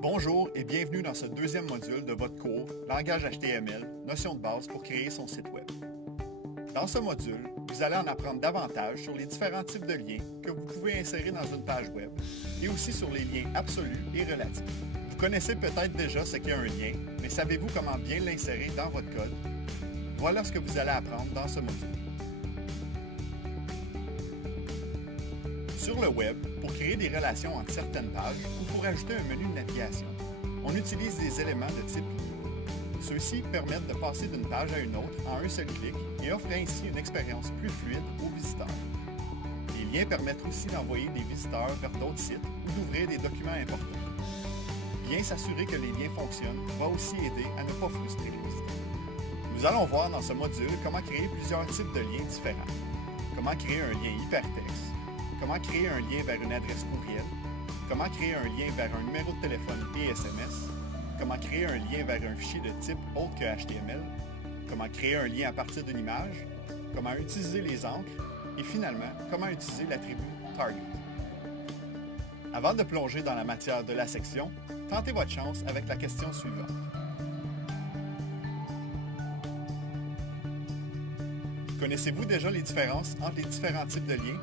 Bonjour et bienvenue dans ce deuxième module de votre cours Langage HTML, notions de base pour créer son site Web. Dans ce module, vous allez en apprendre davantage sur les différents types de liens que vous pouvez insérer dans une page Web et aussi sur les liens absolus et relatifs. Vous connaissez peut-être déjà ce qu'est un lien, mais savez-vous comment bien l'insérer dans votre code? Voilà ce que vous allez apprendre dans ce module. Sur le web, pour créer des relations entre certaines pages ou pour ajouter un menu de navigation, on utilise des éléments de type lien. Ceux-ci permettent de passer d'une page à une autre en un seul clic et offrent ainsi une expérience plus fluide aux visiteurs. Les liens permettent aussi d'envoyer des visiteurs vers d'autres sites ou d'ouvrir des documents importants. Bien s'assurer que les liens fonctionnent va aussi aider à ne pas frustrer les visiteurs. Nous allons voir dans ce module comment créer plusieurs types de liens différents. Comment créer un lien hypertexte, comment créer un lien vers une adresse courriel, comment créer un lien vers un numéro de téléphone et SMS, comment créer un lien vers un fichier de type autre que HTML, comment créer un lien à partir d'une image, comment utiliser les encres et finalement, comment utiliser l'attribut Target. Avant de plonger dans la matière de la section, tentez votre chance avec la question suivante. Connaissez-vous déjà les différences entre les différents types de liens?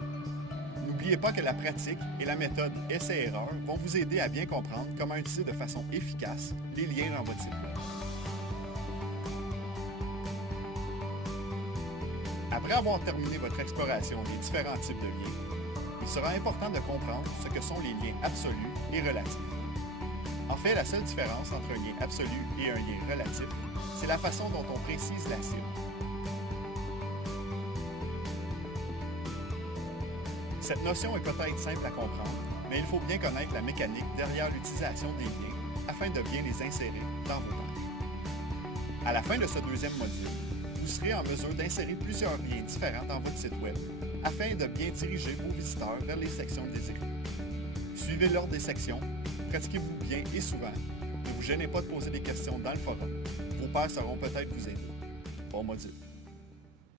N'oubliez pas que la pratique et la méthode essai-erreur vont vous aider à bien comprendre comment utiliser de façon efficace les liens dans votre site. Après avoir terminé votre exploration des différents types de liens, il sera important de comprendre ce que sont les liens absolus et relatifs. En fait, la seule différence entre un lien absolu et un lien relatif, c'est la façon dont on précise la cible. Cette notion est peut-être simple à comprendre, mais il faut bien connaître la mécanique derrière l'utilisation des liens afin de bien les insérer dans vos pages. À la fin de ce deuxième module, vous serez en mesure d'insérer plusieurs liens différents dans votre site Web afin de bien diriger vos visiteurs vers les sections désirées. Suivez l'ordre des sections, pratiquez-vous bien et souvent, ne vous gênez pas de poser des questions dans le forum. Vos pairs sauront peut-être vous aider. Bon module.